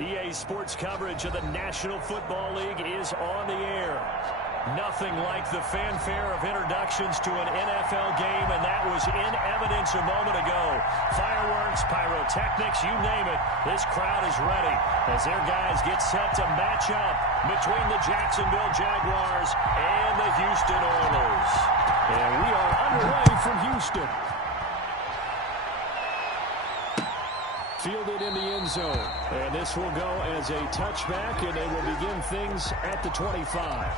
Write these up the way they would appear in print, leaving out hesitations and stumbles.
EA Sports coverage of the National Football League is on the air. Nothing like the fanfare of introductions to an NFL game, and that was in evidence a moment ago. Fireworks, pyrotechnics, you name it, this crowd is ready as their guys get set to match up between the Jacksonville Jaguars and the Houston Oilers. And we are underway from Houston. Fielded in the end zone. And this will go as a touchback, and they will begin things at the 25.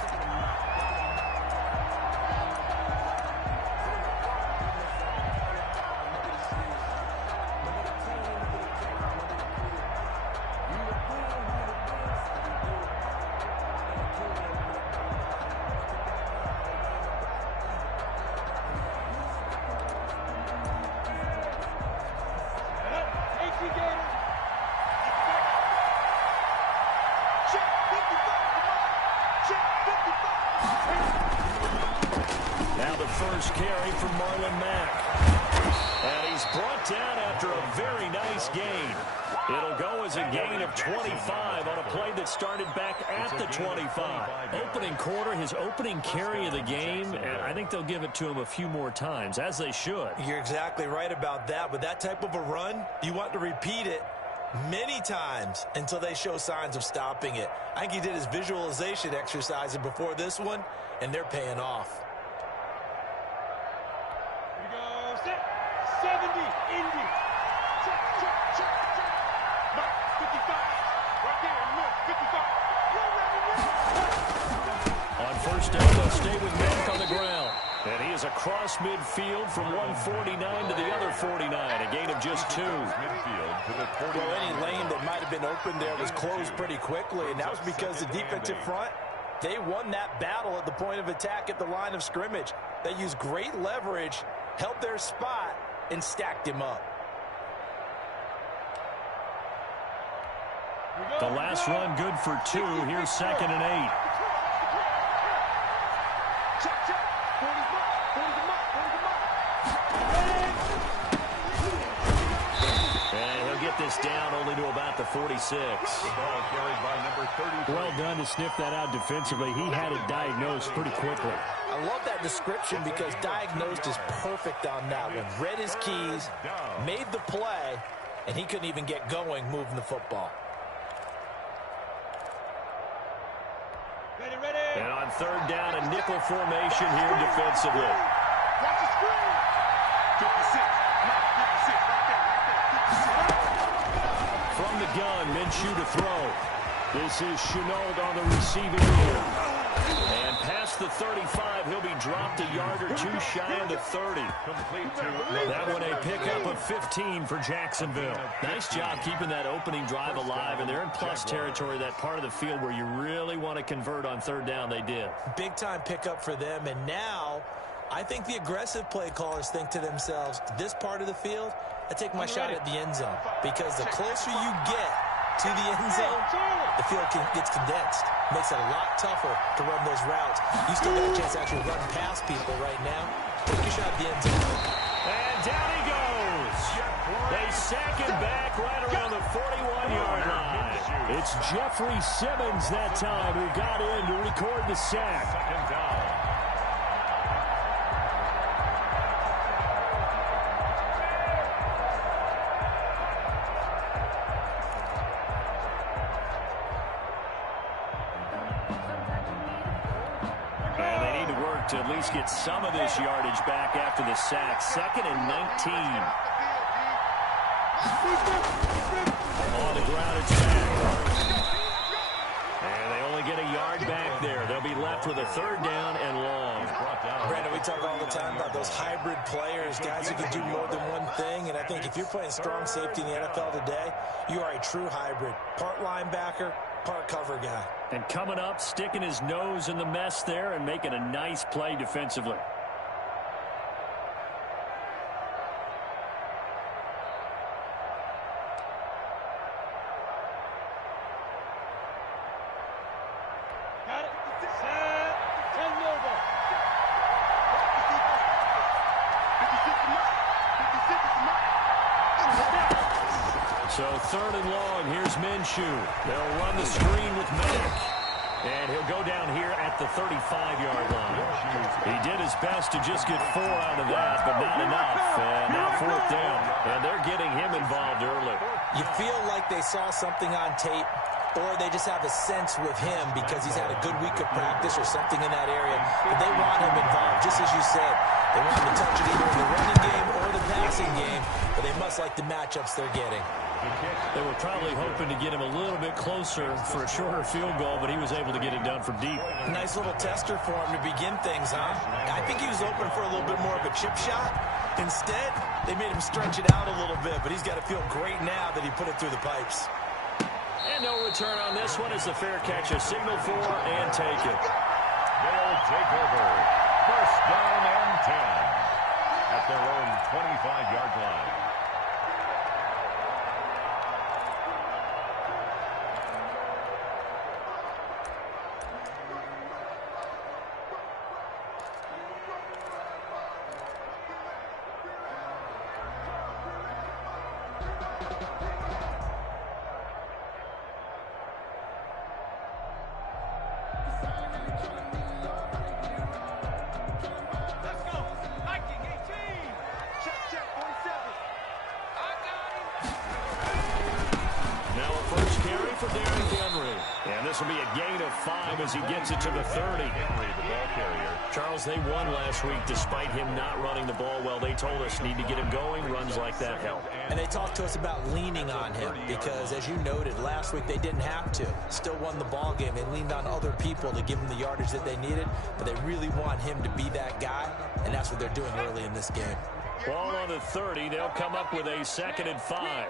Now the first carry from Marlon Mack. And he's brought down after a very nice gain. It'll go as a gain of 25 on a play that started back at the 25. Opening quarter, his opening carry of the game, and I think they'll give it to him a few more times, as they should. You're exactly right about that. With that type of a run, you want to repeat it many times until they show signs of stopping it. I think he did his visualization exercise before this one, and they're paying off. Here we go. Set. 70. Indy. Check, check, check, check. Mark, 55. Right there in the middle. 55. On first down, they'll stay with Mack on the ground. And he is across midfield from 149 to the other 49. A gain of just 2. Well, any lane that might have been open there was closed pretty quickly, and that was because the defensive front, they won that battle at the point of attack at the line of scrimmage. They used great leverage, held their spot, and stacked him up. The last run good for 2. Here's 2nd and 8. Check, check. 40 mark. 40 mark. 40 mark. And he'll get this down only to about the 46. Well done to sniff that out defensively. He had it diagnosed pretty quickly. I love that description because diagnosed is perfect on that one. Read his keys, made the play, and he couldn't even get going moving the football. Ready, ready. And on third down, a nickel formation here defensively. Watch the screen. 56. Mark, 56. Right there. Right there. 56. From the gun, Minshew to throw. This is Chenault on the receiving end. And past the 35, he'll be dropped a yard or 2 shy of the 30. That one a pickup of 15 for Jacksonville. Nice job keeping that opening drive alive, and they're in plus territory, that part of the field where you really want to convert on third down. They did. Big time pickup for them, and now I think the aggressive play callers think to themselves, this part of the field, I take my shot at the end zone, because the closer you get to the end zone, the field gets condensed. Makes it a lot tougher to run those routes. You still got a chance to actually run past people right now. Take your shot at the end zone. And down he goes. They sack him back right around the 41-yard line. It's Jeffrey Simmons that time who got in to record the sack. Second down. To at least get some of this yardage back after the sack. 2nd and 19. On the ground, it's back. And they only get a yard back there. They'll be left with a third down and long. Brandon, we talk all the time about those hybrid players, guys who can do more than one thing. And I think if you're playing strong safety in the NFL today, you are a true hybrid. Part linebacker, part cover guy. And coming up, sticking his nose in the mess there and making a nice play defensively. Got it. Set. 10 over. 56 mark. 56 mark. So 3rd and long, here's Minshew. They'll run the screen with Mack. And he'll go down here at the 35-yard line. He did his best to just get 4 out of that, but not enough. And now 4th down. And they're getting him involved early. You feel like they saw something on tape, or they just have a sense with him because he's had a good week of practice or something in that area. But they want him involved, just as you said. They want him to touch it either in the running game or the passing game, but they must like the matchups they're getting. They were probably hoping to get him a little bit closer for a shorter field goal, but he was able to get it done from deep. Nice little tester for him to begin things, huh? I think he was open for a little bit more of a chip shot. Instead, they made him stretch it out a little bit, but he's got to feel great now that he put it through the pipes. And no return on this one as the fair catch is signaled for and taken. They'll take over. 1st down and 10 at their own 25-yard line. This will be a gain of 5 as he gets it to the 30. Henry, the ball carrier. Charles, they won last week despite him not running the ball well. They told us need to get him going. Runs like that help. And they talked to us about leaning on him because, as you noted, last week they didn't have to. Still won the ball game. They leaned on other people to give him the yardage that they needed, but they really want him to be that guy, and that's what they're doing early in this game. Ball on the 30. They'll come up with a 2nd and 5.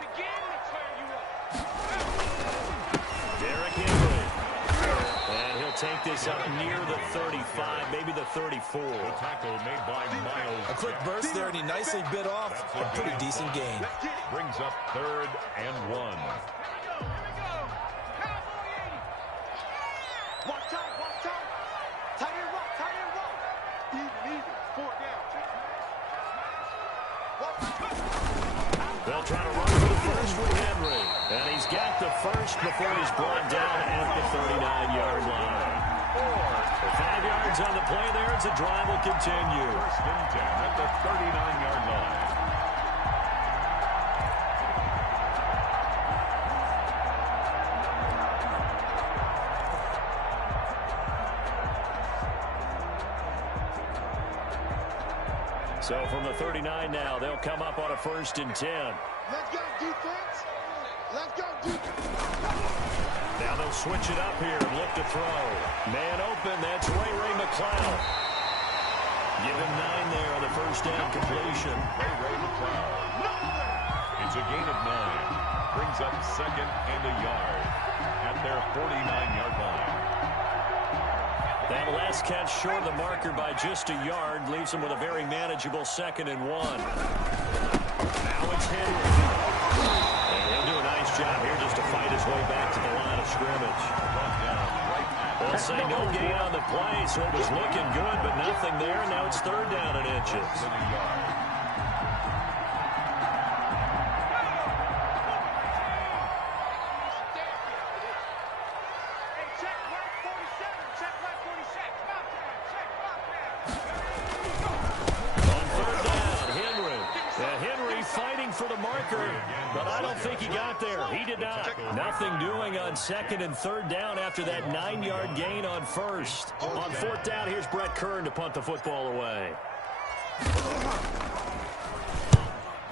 Derrick Henry. And he'll take this up near the 35, maybe the 34. The tackle made by Miles. A quick burst there, and he nicely bit off a pretty decent gain. Brings up 3rd and 1. Watch out, watch out. Tight end rock, tight end rock. Even, 4 down. They'll try to run for the first with Henry. And he's got the first before he's brought down at the 39-yard line. 5 yards on the play there as the drive will continue. 1st and 10 at the 39-yard line. So from the 39 now, they'll come up on a 1st and 10. Let's go, defense. Let's go, defense. Now they'll switch it up here and look to throw. Man open, that's Ray McCloud. Give him 9 there on the 1st down completion. Ray McCloud. It's a gain of 9. Brings up 2nd and a yard at their 49-yard line. That last catch short of the marker by just a yard leaves him with a very manageable 2nd and 1. Now it's Henry. And he'll do a nice job here just to fight his way back to the line of scrimmage. They'll say no gain on the play, so it was looking good, but nothing there. Now it's 3rd down and inches. For the marker, but I don't think he got there. He did not. Nothing doing on 2nd and 3rd down after that 9-yard gain on 1st. On 4th down, here's Brett Kern to punt the football away.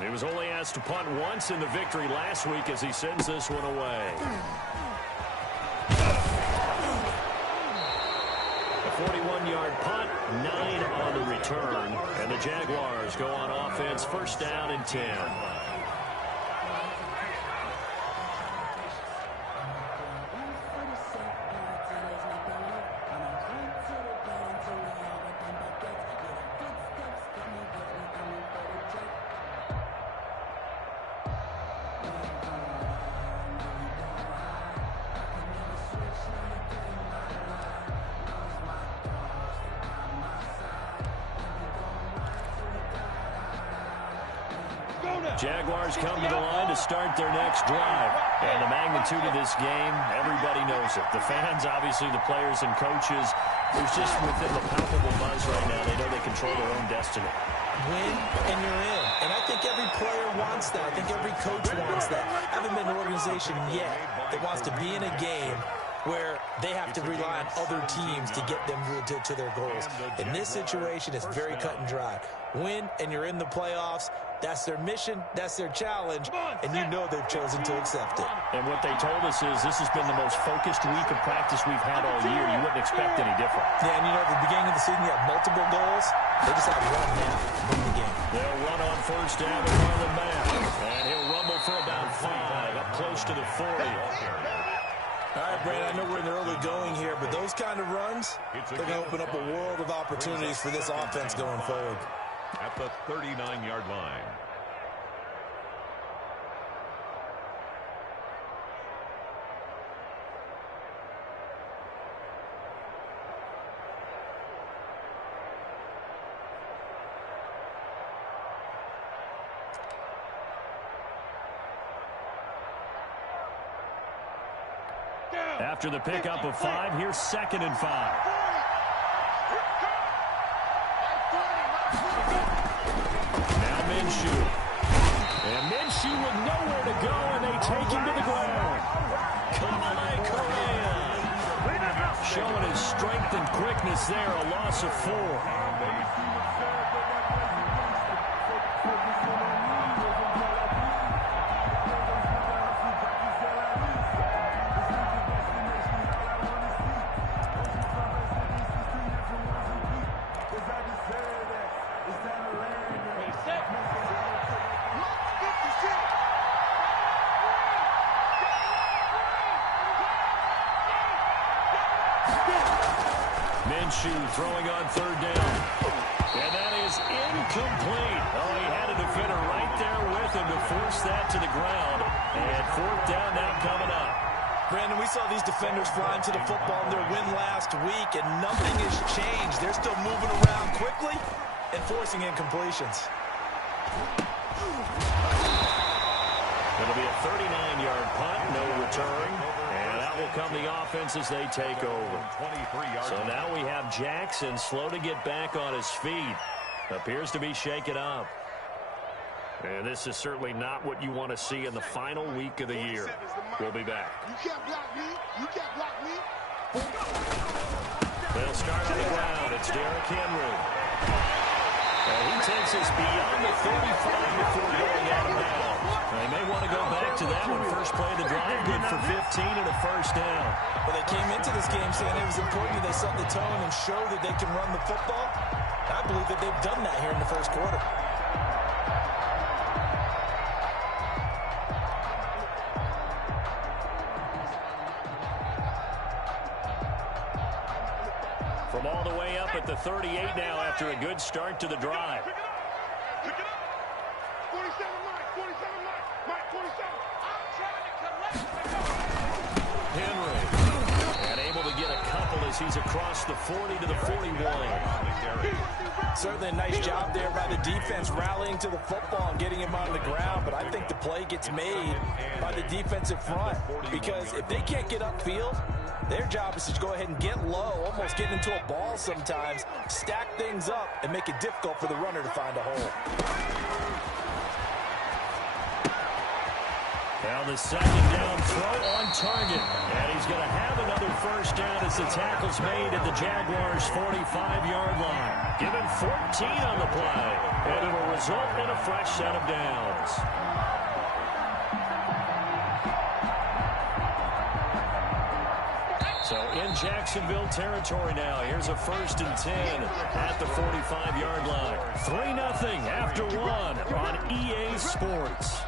He was only asked to punt once in the victory last week as he sends this one away. A 41-yard punt, 9 on the return, and the Jaguars go on offense, 1st down and 10. Go now. Jaguars come to the line to start their next drive. And the magnitude of this game, everybody knows it. The fans, obviously the players and coaches, there's just within the palpable buzz right now. They know they control their own destiny. Win and you're in. And I think every player wants that. I think every coach wants that. I haven't been an organization yet that wants to be in a game where they have to rely on other teams to get them to their goals. In this situation, it's very cut and dry. Win, and you're in the playoffs. That's their mission. That's their challenge. And you know they've chosen to accept it. And what they told us is this has been the most focused week of practice we've had all year. You wouldn't expect any different. Yeah, and you know, at the beginning of the season, you have multiple goals. They just have one now to win the game. They'll run on first down to Marlon Mack. And he'll rumble for about 5, up close to the 40. All right, Brandon, I know we're in the early going here, but those kind of runs, they're going to open up a world of opportunities for this offense going forward. At the 39-yard line. After the pickup of 5, here's 2nd and 5. Now Minshew. And Minshew with nowhere to go, and they take him to the ground. Kamale Correa showing his strength and quickness there, a loss of 4. Minshew throwing on 3rd down. And that is incomplete. Oh, he had a defender right there with him to force that to the ground. And 4th down now coming up. Brandon, we saw these defenders flying to the football in their win last week, and nothing has changed. They're still moving around quickly and forcing incompletions. It'll be a 39-yard punt, no return. And that will come the offense as they take over. So now we have Jackson slow to get back on his feet. Appears to be shaken up. And this is certainly not what you want to see in the final week of the year. We'll be back. You can't block me. You can't block me. They'll start on the ground. It's Derrick Henry. And he takes us beyond the 35 before going out of bounds. They may want to go back to that one. First play of the drive, good for 15 and a 1st down. But they came into this game saying it was important that they set the tone and show that they can run the football. I believe that they've done that here in the 1st quarter. From all the way up at the 38 now after a good start to the drive. Pick it up. 47 Mike. 47 Mike. Mike 47. I'm trying to collect. Henry. And able to get a couple as he's across the 40 to the 41. Certainly a nice job there by the defense rallying to the football and getting him on the ground, but I think the play gets made by the defensive front because if they can't get upfield, their job is to go ahead and get low, almost get into a ball sometimes, stack things up, and make it difficult for the runner to find a hole. Now the 2nd down throw on target. And he's going to have another 1st down as the tackle's made at the Jaguars' 45-yard line. Given 14 on the play. And it will result in a fresh set of downs. So in Jacksonville territory now. Here's a 1st and 10 at the 45-yard line. 3-0 after 1 on EA Sports.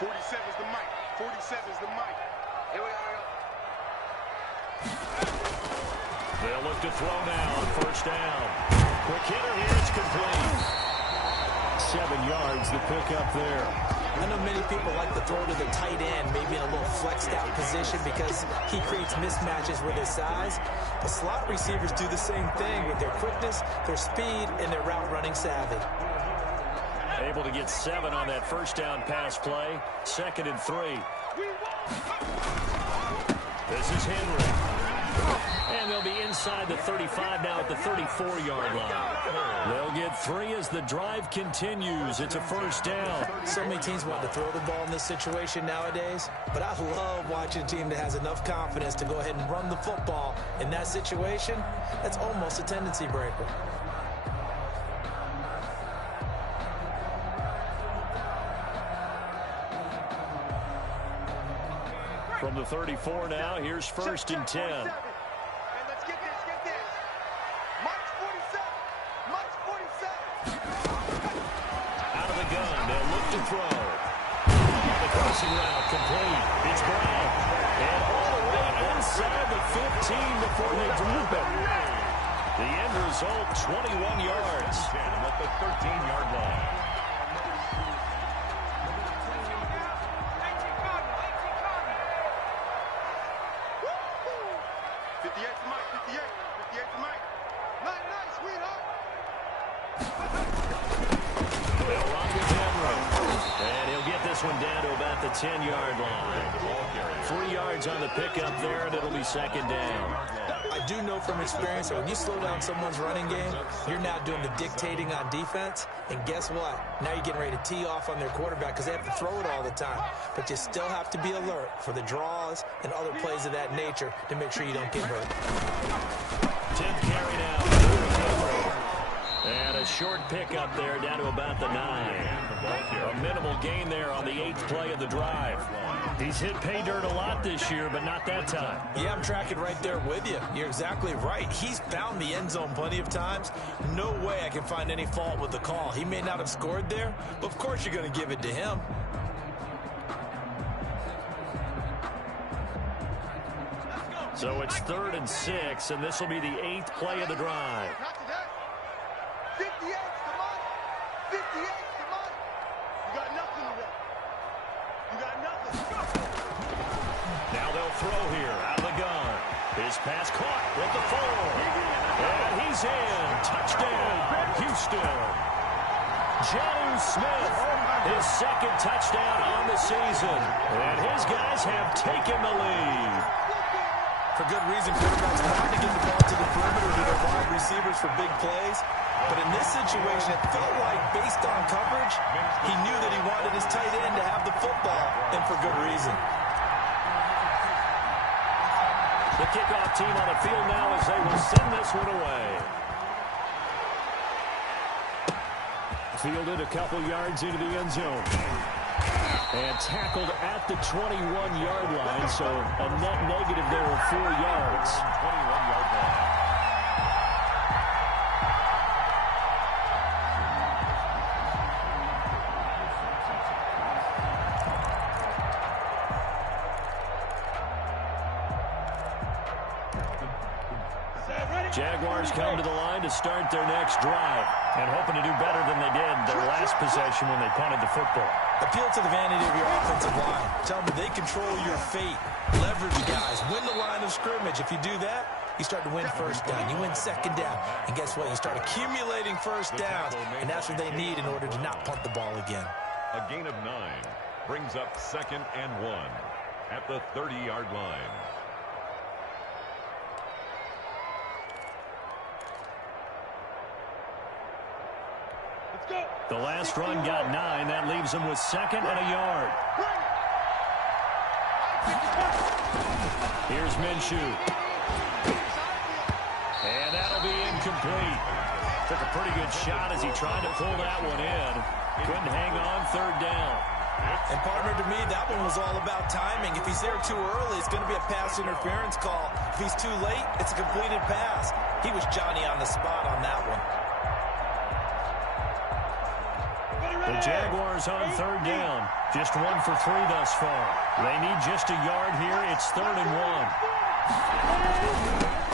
47's the mic. 47's the mic. Here we go. They'll look to throw now on 1st down. Quick hitter here. It's complete. 7 yards the pick up there. I know many people like to throw to the tight end, maybe in a little flexed out position because he creates mismatches with his size. But slot receivers do the same thing with their quickness, their speed, and their route running savvy. Able to get 7 on that first down pass play. 2nd and 3. This is Henry. And they'll be inside the 35 now at the 34-yard line. They'll get 3 as the drive continues. It's a first down. So many teams want to throw the ball in this situation nowadays, but I love watching a team that has enough confidence to go ahead and run the football. In that situation, that's almost a tendency breaker. From the 34 now, here's 1st and 10. And let's get this. March 47. March 47. Out of the gun, they'll look to throw. The crossing route complete. It's Brown. And all the way inside the 15 before they drop it. The end result, 21 yards. At the 13-yard line. 58 to Mike, 58 to Mike. Nice, sweetheart. They'll run with Henry. And he'll get this one down to about the 10-yard line. 3 yards on the pickup there, and it'll be 2nd down. I do know from experience that when you slow down someone's running game, you're now doing the dictating on defense. And guess what? Now you're getting ready to tee off on their quarterback because they have to throw it all the time. But you still have to be alert for the draws and other plays of that nature to make sure you don't get hurt. 10th carry now. And a short pickup there down to about the 9. A minimal gain there on the 8th play of the drive. He's hit pay dirt a lot this year, but not that time. Yeah, I'm tracking right there with you. You're exactly right. He's found the end zone plenty of times. No way I can find any fault with the call. He may not have scored there, but of course you're going to give it to him. So it's 3rd and 6, and this will be the 8th play of the drive. Not today. 58 to Mike. 58 to Mike. You got nothing today. You got nothing. Now they'll throw here out of the gun. His pass caught with the 4. And he's in. Touchdown, Houston. Jonnu Smith, his 2nd touchdown on the season. And his guys have taken the lead. For good reason, quarterbacks know how to get the ball to the perimeter to their wide receivers for big plays. But in this situation, it felt like, based on coverage, he knew that he wanted his tight end to have the football, and for good reason. The kickoff team on the field now as they will send this one away. Fielded a couple yards into the end zone. And tackled at the 21-yard line, so a net negative there of 4 yards. 21-yard line. Jaguars come to the line to start their next drive and hoping to do better than they did their last possession when they punted the football. Appeal to the vanity of your offensive line. Tell them they control your fate. Leverage guys. Win the line of scrimmage. If you do that, you start to win first down. You win 2nd down. And guess what? You start accumulating first downs, and that's what they need in order to not punt the ball again. A gain of 9 brings up 2nd and 1 at the 30-yard line. The last run got 9. That leaves them with 2nd and a yard. Here's Minshew. And that'll be incomplete. Took a pretty good shot as he tried to pull that one in. Couldn't hang on 3rd down. And partner, to me, that one was all about timing. If he's there too early, it's going to be a pass interference call. If he's too late, it's a completed pass. He was Johnny on the spot on that one. The Jaguars on 3rd down. Just 1 for 3 thus far. They need just a yard here. It's 3rd and 1.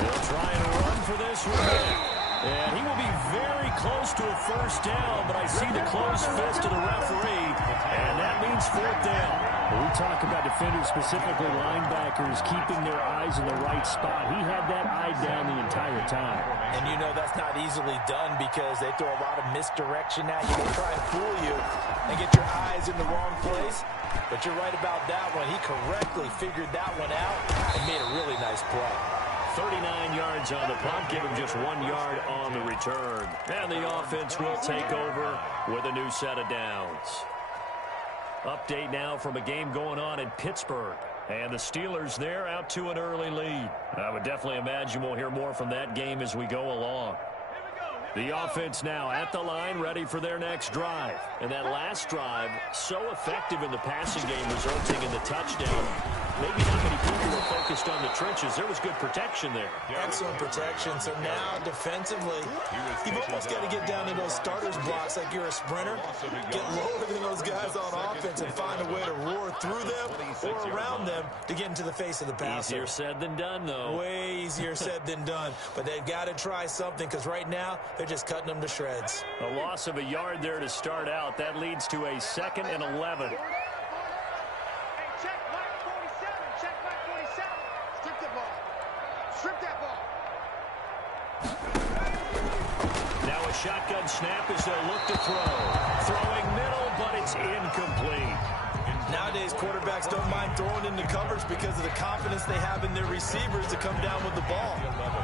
They'll try and run for this one. And he will be very close to a first down, but I see the closed fist of the referee, and that means fourth down. When we talk about defenders, specifically linebackers, keeping their eyes in the right spot, he had that eye down the entire time. And you know that's not easily done because they throw a lot of misdirection at you. They try and fool you and get your eyes in the wrong place. But you're right about that one. He correctly figured that one out and made a really nice play. 39 yards on the punt, give him just 1 yard on the return. And the offense will take over with a new set of downs. Update now from a game going on in Pittsburgh. And the Steelers there out to an early lead. I would definitely imagine we'll hear more from that game as we go along. The offense now at the line, ready for their next drive. And that last drive, so effective in the passing game, resulting in the touchdown. Maybe not many people were focused on the trenches. There was good protection there. Excellent protection. So now, defensively, you've almost got to get down to those starters blocks like you're a sprinter. Get lower than those guys on offense and find a way to roar through them or around them to get into the face of the passer. Easier said than done, though. Way easier said than done. But they've got to try something because right now, they're just cutting them to shreds. A loss of a yard there to start out. That leads to a 2nd and 11. Now a shotgun snap as they'll look to throw. Throwing middle, but it's incomplete. Nowadays, quarterbacks don't mind throwing into coverage because of the confidence they have in their receivers to come down with the ball.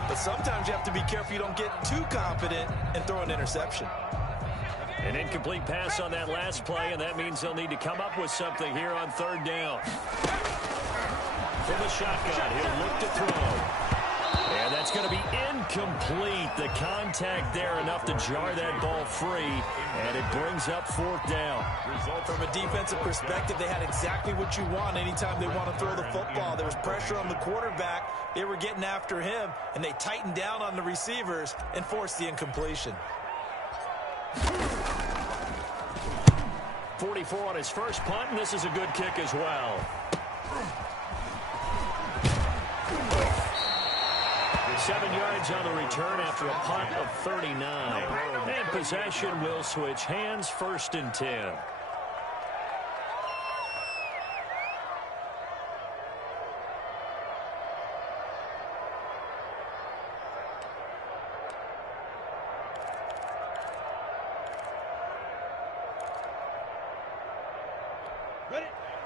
But sometimes you have to be careful you don't get too confident and throw an interception. An incomplete pass on that last play, and that means they'll need to come up with something here on 3rd down. From the shotgun, he'll look to throw. And that's going to be incomplete. The contact there enough to jar that ball free, and it brings up 4th down. From a defensive perspective, they had exactly what you want anytime they want to throw the football. There was pressure on the quarterback. They were getting after him, and they tightened down on the receivers and forced the incompletion. 44 on his first punt, and this is a good kick as well. Seven yards on the return after a punt of 39. And possession will switch hands, 1st and 10.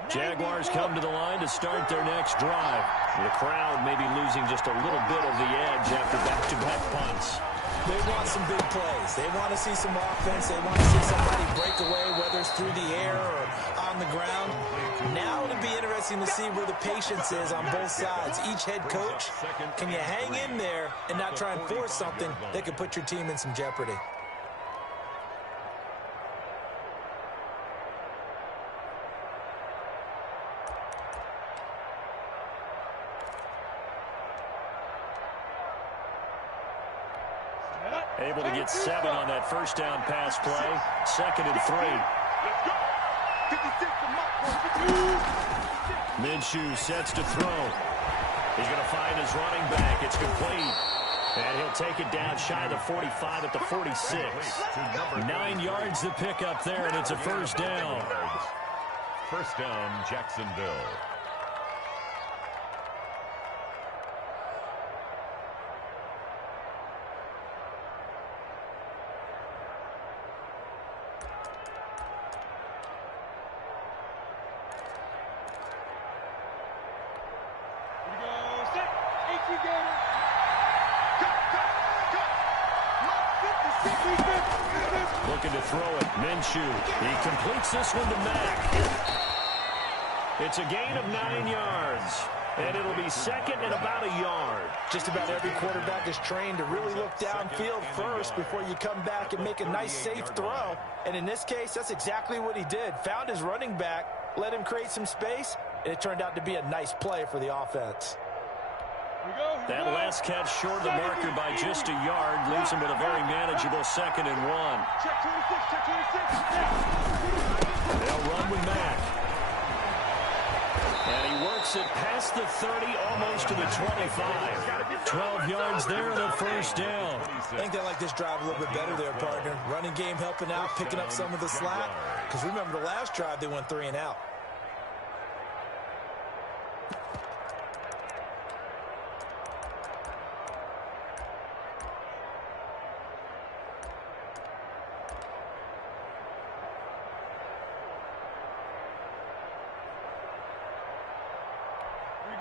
Jaguars come to the line to start their next drive. The crowd may be losing just a little bit of the edge after back-to-back punts. They want some big plays. They want to see some offense. They want to see somebody break away, whether it's through the air or on the ground. Now it'll be interesting to see where the patience is on both sides. Each head coach, can you hang in there and not try and force something that could put your team in some jeopardy? Able to get 7 on that first down pass play. 2nd and 3. Minshew sets to throw. He's going to find his running back. It's complete. And he'll take it down shy of the 45 at the 46. 9 yards to pick up there, and it's a first down. First down, Jacksonville. Looking to throw it. Minshew. He completes this one to Mack. It's a gain of 9 yards. And it'll be 2nd and about a yard. Just about every quarterback is trained to really look downfield first before you come back and make a nice, safe throw. And in this case, that's exactly what he did. Found his running back, let him create some space, and it turned out to be a nice play for the offense. That last catch short of the marker by just a yard leaves him with a very manageable 2nd and 1. They'll run with Mack. And he works it past the 30, almost to the 25. 12 yards there and a first down. I think they like this drive a little bit better there, partner. Running game helping out, picking up some of the slack. Because remember, the last drive, they went 3 and out.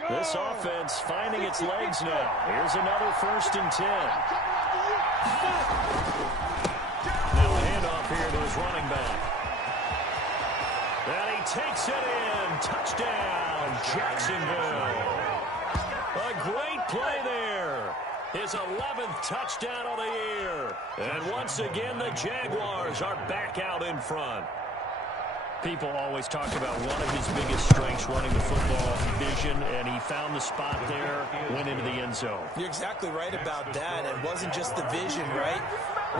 This offense finding its legs now. Here's another 1st and 10. Now a handoff here to his running back. And he takes it in. Touchdown, Jacksonville. A great play there. His 11th touchdown of the year. And once again, the Jaguars are back out in front. People always talk about one of his biggest strengths running the football, vision, and he found the spot there, went into the end zone. You're exactly right about that. It wasn't just the vision, right?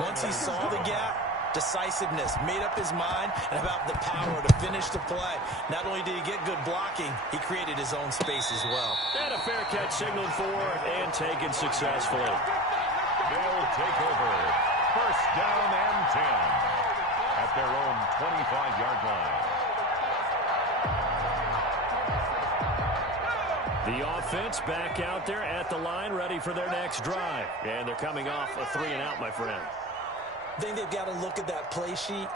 Once he saw the gap, decisiveness, made up his mind, and about the power to finish the play. Not only did he get good blocking, he created his own space as well. And a fair catch signaled for and taken successfully. They'll take over. 1st down and 10. At their own 25-yard line. The offense back out there at the line, ready for their next drive. And they're coming off a 3 and out, my friend. I think they've got to look at that play sheet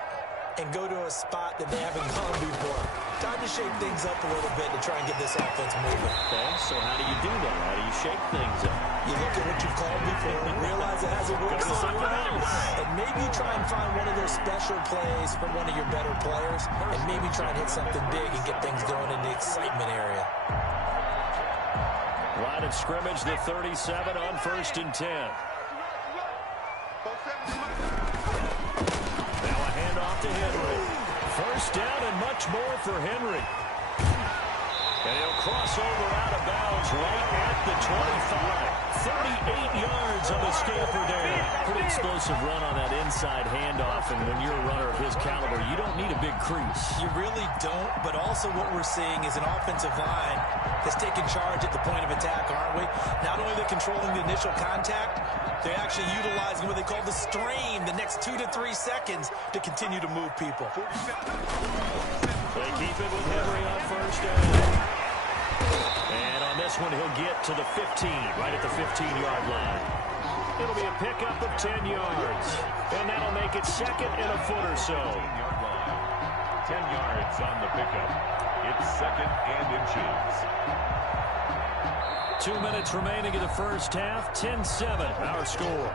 and go to a spot that they haven't gone before. Time to shake things up a little bit to try and get this offense moving. Okay, so how do you do that? How do you shake things up? You look at what you've called before, realize it hasn't worked somewhere else, and maybe you try and find one of those special plays from one of your better players, and maybe try and hit something big and get things going in the excitement area. Line of scrimmage, the 37 on 1st and 10. Now a handoff to Henry. 1st down and much more for Henry. And he'll cross over out of bounds right at the 25. 38 yards on the scamper there. Pretty explosive run on that inside handoff, and when you're a runner of his caliber, you don't need a big crease. You really don't, but also what we're seeing is an offensive line that's taking charge at the point of attack, aren't we? Not only are they controlling the initial contact, they're actually utilizing what they call the strain, the next 2 to 3 seconds to continue to move people. They keep it with Henry on 1st down. And on this one, he'll get to the 15, right at the 15-yard line. It'll be a pickup of 10 yards. And that'll make it 2nd and a foot or so. 10 yards on the pickup. It's 2nd and inches. 2 minutes remaining in the first half. 10-7, our score.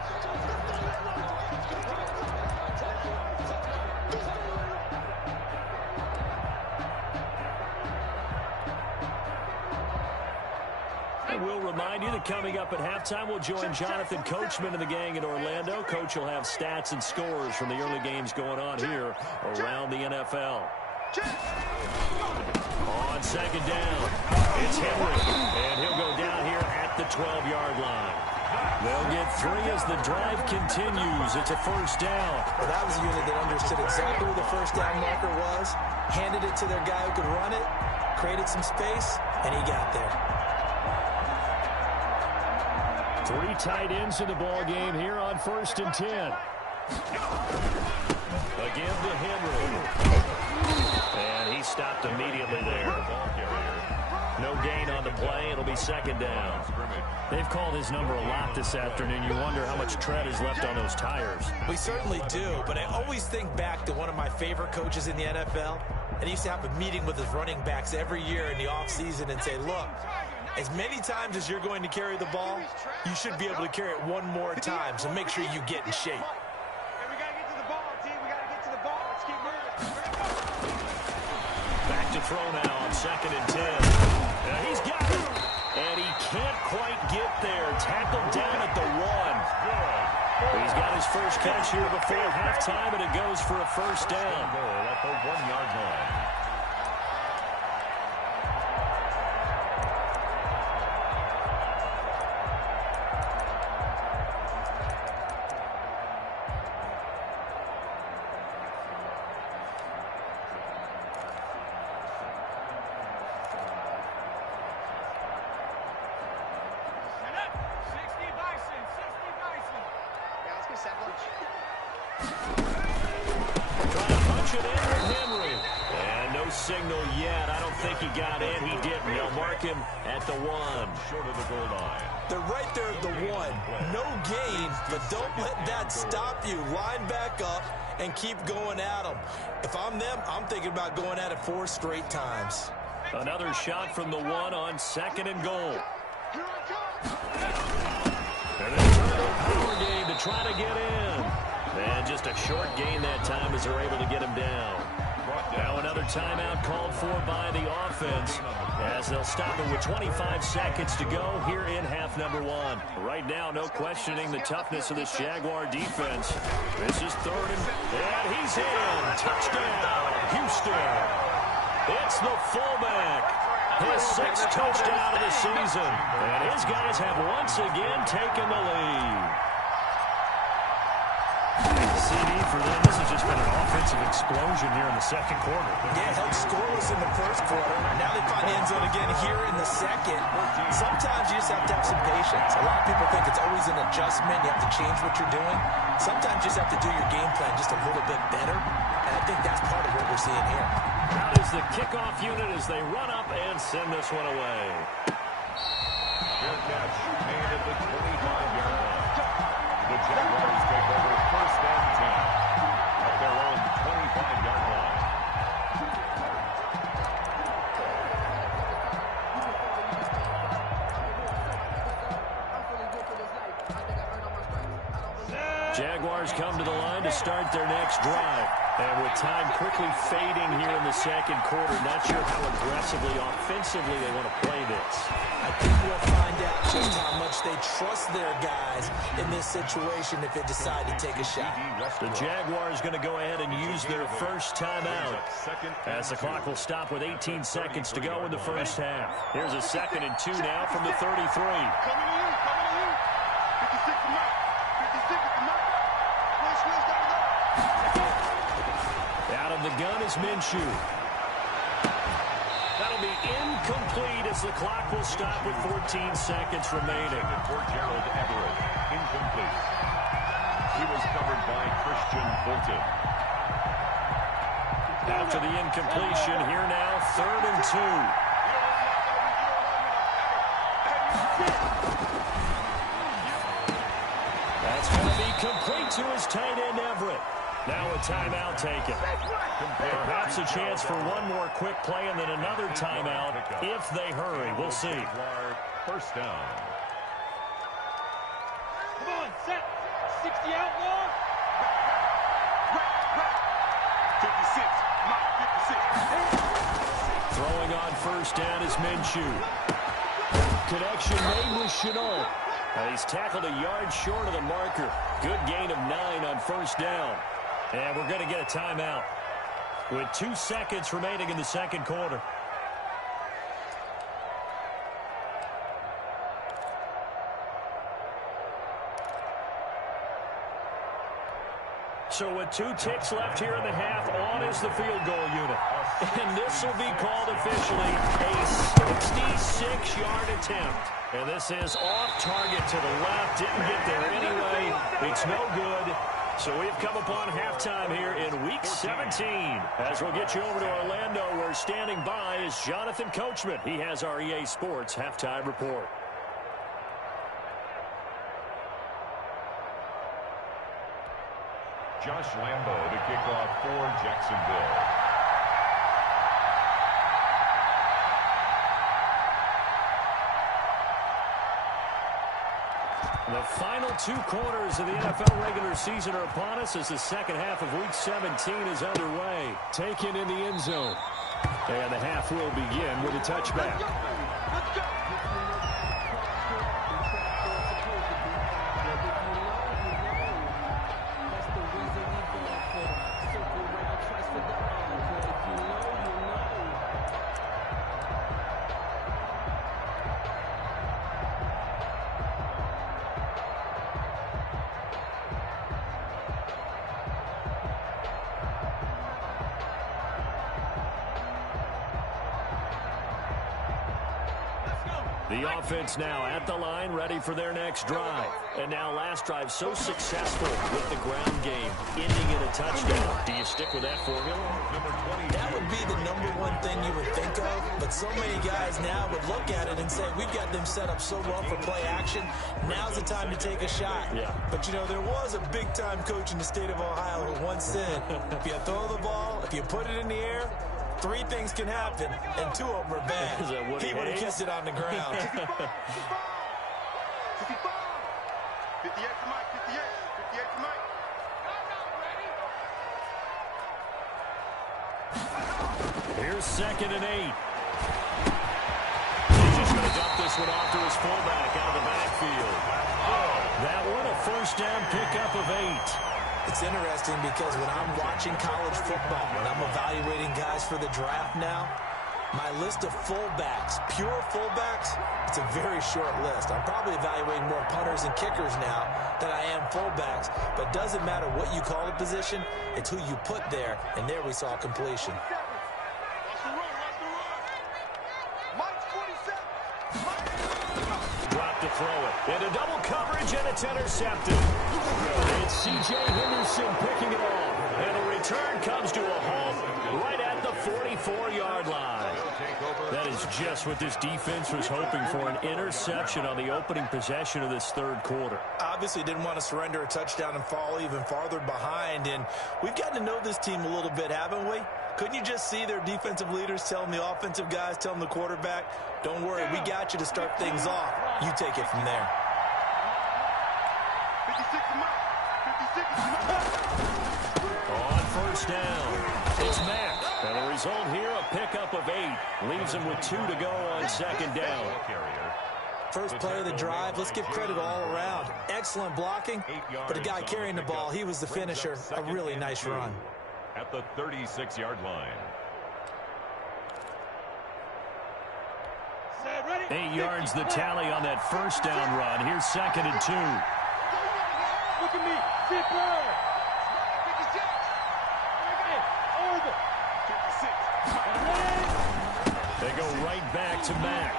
We'll remind you that coming up at halftime, we'll join Jonathan Coachman and the gang in Orlando. Coach will have stats and scores from the early games going on here around the NFL. On 2nd down, it's Henry, and he'll go down here at the 12-yard line. They'll get 3 as the drive continues. It's a 1st down. Well, that was a unit that understood exactly where the 1st down marker was, handed it to their guy who could run it, created some space, and he got there. 3 tight ends in the ball game here on 1st and 10. Again to Henry. And he stopped immediately there. No gain on the play. It'll be 2nd down. They've called his number a lot this afternoon. You wonder how much tread is left on those tires. We certainly do, but I always think back to one of my favorite coaches in the NFL. And he used to have a meeting with his running backs every year in the offseason and say, look, as many times as you're going to carry the ball, you should be able to carry it one more time, so make sure you get in shape. And we got to get to the ball, team. We got to get to the ball. Let's keep moving. Back to throw now on 2nd and 10. He's got it. And he can't quite get there. Tackled down at the 1. He's got his first catch here before halftime, and it goes for a 1st down. Goal at the 1-yard line. push it in with Henry. And no signal yet. I don't think he got in. He didn't. They'll mark him at the 1. Short of the goal line. They're right there at the 1. No gain, but don't let that stop you. Line back up and keep going at them. If I'm them, I'm thinking about going at it 4 straight times. Another shot from the 1 on 2nd and goal. And a turnover power game to try to get in. And just a short gain that time as they're able to get him down. Now another timeout called for by the offense as they'll stop it with 25 seconds to go here in half number 1. Right now, no questioning the toughness of this Jaguar defense. This is 3rd and he's in. Touchdown, Houston. It's the fullback. His 6th touchdown of the season. And his guys have once again taken the lead. CD for them. This has just been an offensive explosion here in the 2nd quarter. Yeah, held scoreless in the 1st quarter. Now they find the end zone again here in the 2nd. Sometimes you just have to have some patience. A lot of people think it's always an adjustment. You have to change what you're doing. Sometimes you just have to do your game plan just a little bit better. And I think that's part of what we're seeing here. Out is the kickoff unit as they run up and send this one away. Fair catch made at the 25-yard line. The Jaguars take over 1st and 10 at their own 25-yard line. Jaguars come to the line to start their next drive. And with time quickly fading here in the 2nd quarter, not sure how aggressively, offensively they want to play this. I think we'll find out just how much they trust their guys in this situation if they decide to take a shot. The Jaguars going to go ahead and use their first timeout as the clock will stop with 18 seconds to go in the 1st half. Here's a 2nd and 2 now from the 33. Coming to you. 56 to Mike. 56 to Mike. Switch, gotta go. Out of the gun is Minshew. That'll be incomplete as the clock will stop with 14 seconds remaining. For Gerald Everett, incomplete. He was covered by Christian Fulton. After the incompletion, here now, 3rd and 2. That's going to be complete to his tight end, Everett. Now a timeout taken. Perhaps a chance for one more quick play and then another timeout if they hurry. We'll see. 1st down. Come on, set. 60 outlaw. Right. 56. Mike, 56. Throwing on 1st down is Minshew. Connection made with Chenault. He's tackled a yard short of the marker. Good gain of 9 on 1st down. And we're going to get a timeout with 2 seconds remaining in the 2nd quarter. So with 2 ticks left here in the half, on is the field goal unit. And this will be called officially a 66-yard attempt. And this is off target to the left. Didn't get there anyway. It's no good. So we've come upon halftime here in Week 17. As we'll get you over to Orlando, where standing by is Jonathan Coachman. He has our EA Sports halftime report. Josh Lambo to kick off for Jacksonville. The final 2 quarters of the NFL regular season are upon us as the 2nd half of Week 17 is underway. Taken in the end zone. And the half will begin with a touchback. Let's go. The offense now at the line, ready for their next drive. And now last drive so successful with the ground game, ending in a touchdown. Do you you stick with that formula? That would be the number one thing you would think of, but so many guys now would look at it and say, we've got them set up so well for play action. Now's the time to take a shot. Yeah. But, you know, there was a big-time coach in the state of Ohio who once said, if you throw the ball, if you put it in the air, 3 things can happen, and 2 of them are bad. He would have kissed it on the ground. 58 to Mike, 58 to Mike. Here's 2nd and 8. He's just going to dump this one off to his fullback out of the backfield. That one, a first down pickup of 8. It's interesting because when I'm watching college football, when I'm evaluating guys for the draft now, my list of fullbacks, pure fullbacks, it's a very short list. I'm probably evaluating more punters and kickers now than I am fullbacks, but it doesn't matter what you call a position, it's who you put there, and there we saw completion. Drop to throw it. Into double coverage, and it's intercepted. It's C.J. Henderson picking it off. And the return comes to a halt right at the 44-yard line. That is just what this defense was hoping for, an interception on the opening possession of this 3rd quarter. Obviously didn't want to surrender a touchdown and fall even farther behind, and we've gotten to know this team a little bit, haven't we? Couldn't you just see their defensive leaders telling the offensive guys, telling the quarterback, don't worry, we got you to start things off. You take it from there. 56 to Mike. 56 to Mike. On first down, it's Mack. And the result here, a pickup of 8. Leaves him with 2 to go on 2nd down. First play of the drive, let's give credit all around. Excellent blocking, but the guy carrying the ball, he was the finisher. A really nice run. At the 36-yard line. 8 yards the tally on that first down run. Here's 2nd and 2. Look at me. Zipper. 56. Over. 56. They go right back to Mack.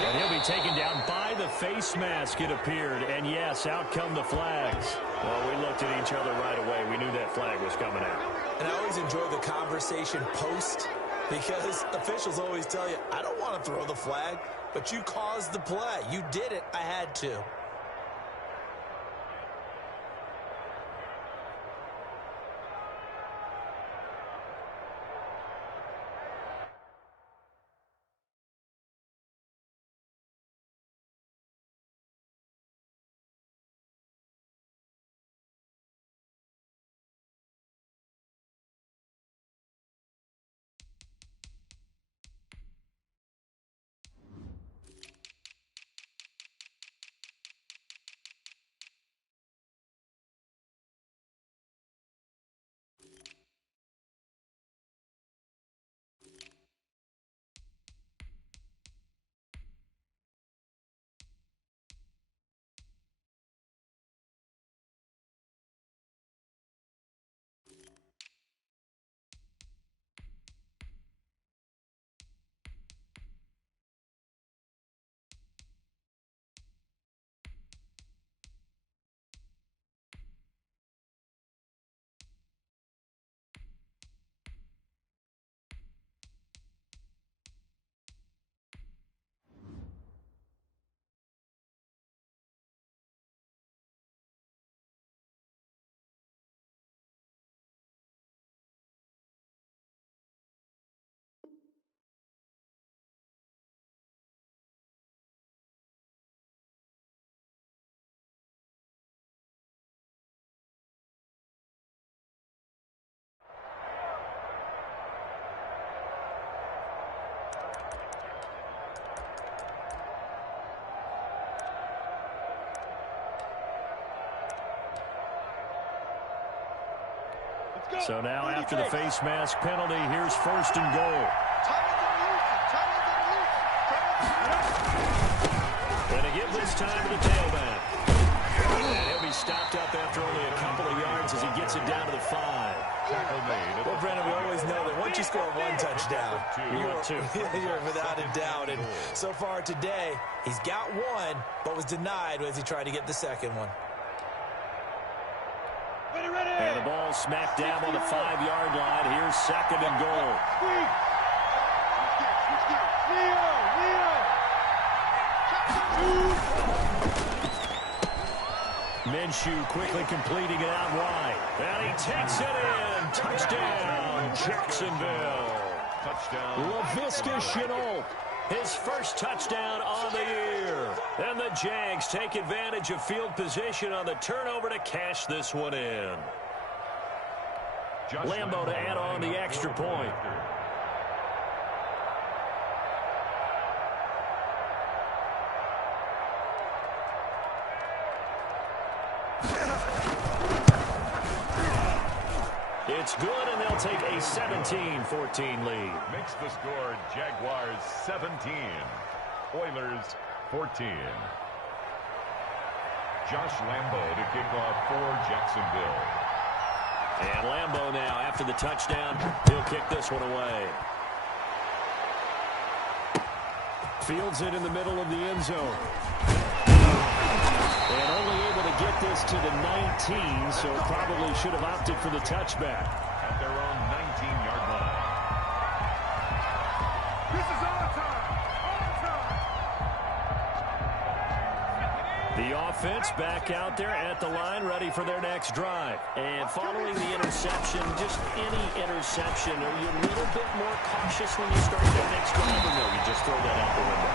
And he'll be taken down by the face mask, it appeared. And yes, out come the flags. Well, we looked at each other right away. We knew that flag was coming out. And I always enjoy the conversation post, because officials always tell you, I don't want to throw the flag, but you caused the play. You did it. I had to. So now after the face mask penalty, here's 1st and goal. Going to give this time to the tailback. And he'll be stopped up after only a couple of yards as he gets it down to the 5. Well, Brennan, we always know that once you score 1 touchdown, you're without a doubt. And so far today, he's got 1, but was denied as he tried to get the 2nd one. And the ball smacked down on the 5-yard line. Here's 2nd and goal. Minshew quickly completing it out wide. And he takes it in. Touchdown, Jacksonville. Touchdown. Laviska Shenault, his first touchdown on the year. And the Jags take advantage of field position on the turnover to cash this one in. Lambo to add on the extra point. It's good, and they'll take a 17-14 lead. Makes the score Jaguars 17, Oilers 14. Josh Lambo to kick off for Jacksonville. And Lambo now, after the touchdown, he'll kick this one away. Fields it in the middle of the end zone. And only able to get this to the 19, so probably should have opted for the touchback. At their own 19-yard line. This is our time. The offense back out there at the line, ready for their next drive. And following the interception, just any interception, are you a little bit more cautious when you start that next drive, or no, you just throw that out the window?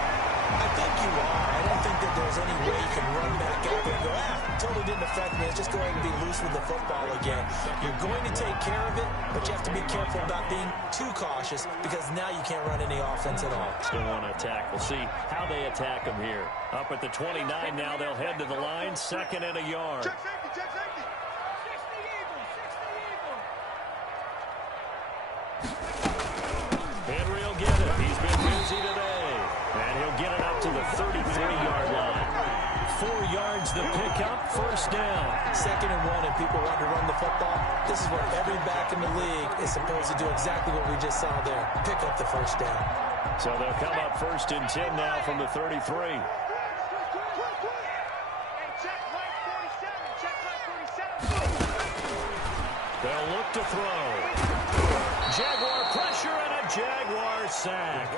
I think you are. I don't think that there's any way you can run back out there and go, totally didn't affect me. Let's just go ahead and be loose with the football again. You're going to take care of it, but you have to be careful about being too cautious because now you can't run any offense at all. Still want to attack. We'll see how they attack them here. Up at the 29 now, they'll head to the line, 2nd and a yard. Check safety, check safety. 60 Eagles, 60 Eagles. Henry will get it. He's been busy today. And he'll get it up to the 33-yard line. 4 yards the pickup, first down. 2nd and 1, and people want to run the football. This is what every back in the league is supposed to do, exactly what we just saw there. Pick up the first down. So they'll come up 1st and 10 now from the 33. Hey, check right 47, check right 47. They'll look to throw. Jaguar pressure and a Jaguar sack.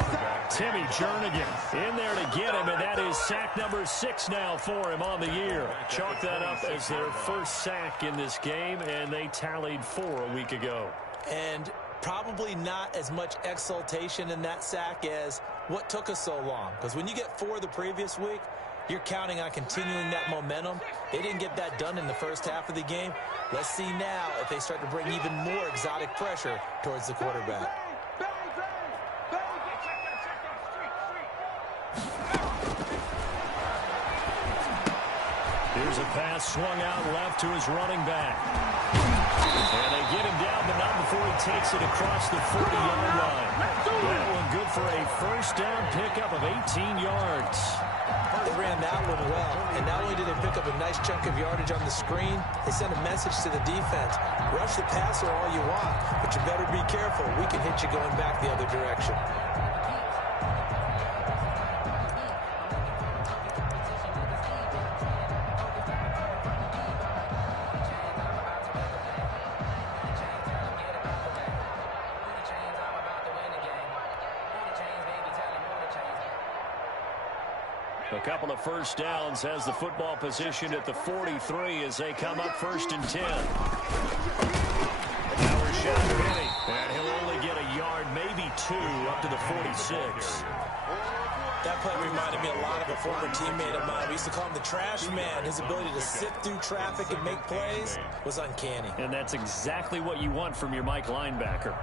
Timmy Jernigan in there to get him, and that is sack number 6 now for him on the year. Chalk that up as their first sack in this game, and they tallied 4 a week ago. And probably not as much exultation in that sack as what took us so long. Because when you get 4 the previous week, you're counting on continuing that momentum. They didn't get that done in the first half of the game. Let's see now if they start to bring even more exotic pressure towards the quarterback. Here's a pass swung out left to his running back. And they get him down, but not before he takes it across the 40-yard line. That one good for a first down pickup of 18 yards. They ran that one well, and not only did they pick up a nice chunk of yardage on the screen, they sent a message to the defense. Rush the passer all you want, but you better be careful. We can hit you going back the other direction. A couple of first downs has the football position at the 43 as they come up 1st and 10. Power shot Penny, and he'll only get a yard, maybe 2, up to the 46. That play reminded me a lot of a former teammate of mine. We used to call him the trash man. His ability to sift through traffic and make plays was uncanny. And that's exactly what you want from your Mike linebacker.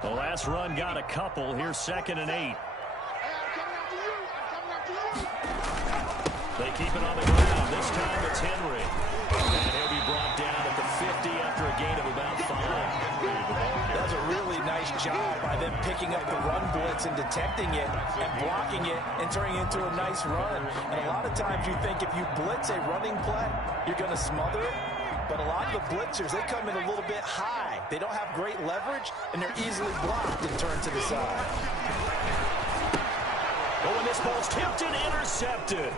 The last run got a couple. Here's 2nd and 8. They keep it on the ground. This time it's Henry. And he'll be brought down at the 50 after a gain of about 5. That was a really nice job by them picking up the run blitz and detecting it and blocking it and turning it into a nice run. And a lot of times you think if you blitz a running play, you're going to smother it. But a lot of the blitzers, they come in a little bit high. They don't have great leverage, and they're easily blocked and turned to the side. Oh, and this ball's tipped and intercepted.